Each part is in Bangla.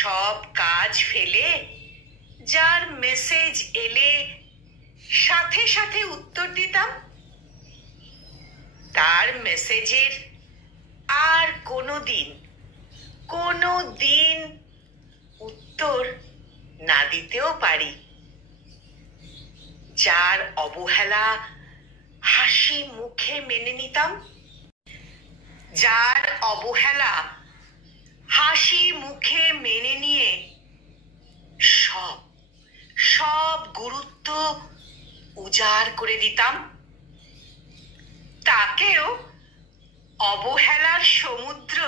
সব কাজ ফেলে যার মেসেজ এলে সাথে সাথে উত্তর দিতাম, তার মেসেজের আর কোনো দিন উত্তর না দিতেও পারি। যার অবহেলা হাসি মুখে মেনে নিতাম, যার অবহেলা হাসি মুখে মেনে নিয়ে সব গুরুত্ব উজাড় করে দিতাম, তাকেও অবহেলার সমুদ্র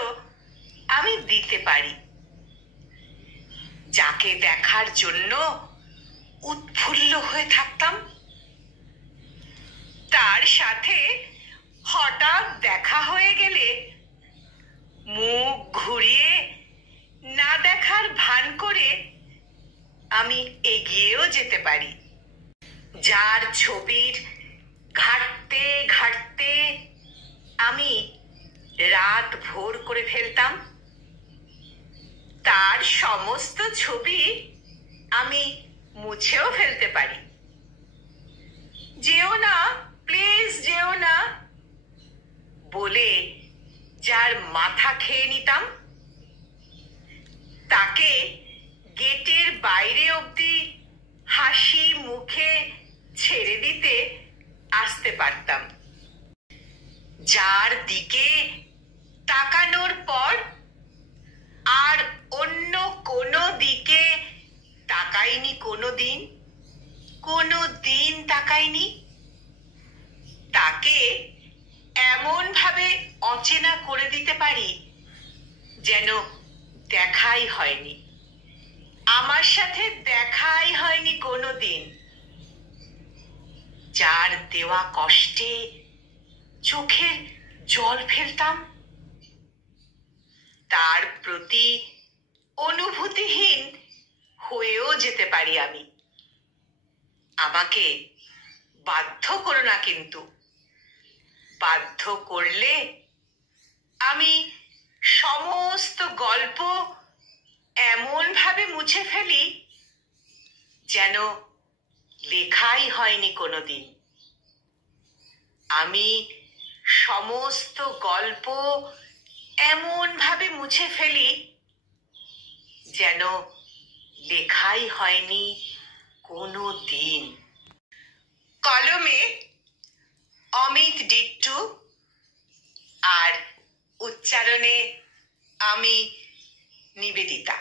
আমি দিতে পারি। যাকে দেখার জন্য উৎফুল্ল হয়ে থাকতাম, তার সাথে হঠাৎ দেখা হয়ে গেলে মুখ ঘুরিয়ে না দেখার ভান করে আমি এগিয়েও যেতে পারি। যার ছবির ঘাঁটতে ঘাঁটতে আমি রাত ভোর করে ফেলতাম, তার সমস্ত ছবি আমি মুছেও ফেলতে পারি। যেও না, প্লিজ যেও না বলে যার মাথা খেয়ে নিতাম, তাকে গেটের বাইরে অবধি হাসি মুখে ছেড়ে দিতে আসতে পারতাম। যার দিকে তাকানোর পর আর অন্য কোনো দিকে তাকাইনি, কোনো দিন তাকাইনি, তাকে এমন ভাবে অচেনা করে দিতে পারি যেন দেখাই হয়নি, আমার সাথে দেখাই হয়নি কোনো দিন। যার দেওয়া কষ্টে চোখের জল ফেলতাম, তার প্রতি অনুভূতিহীন হয়েও যেতে পারি আমি। আমাকে বাধ্য করো না, কিন্তু বাধ্য করলে আমি সমস্ত গল্প এমন ভাবে মুছে ফেলি যেন লেখাই হয়নি কোনোদিন। আমি সমস্ত গল্প এমন ভাবে মুছে ফেলি যেন লেখাই হয়নি কোনো দিন। কলমে অমিত ডিট্টু, আর উচ্চারণে আমি নিবেদিতা।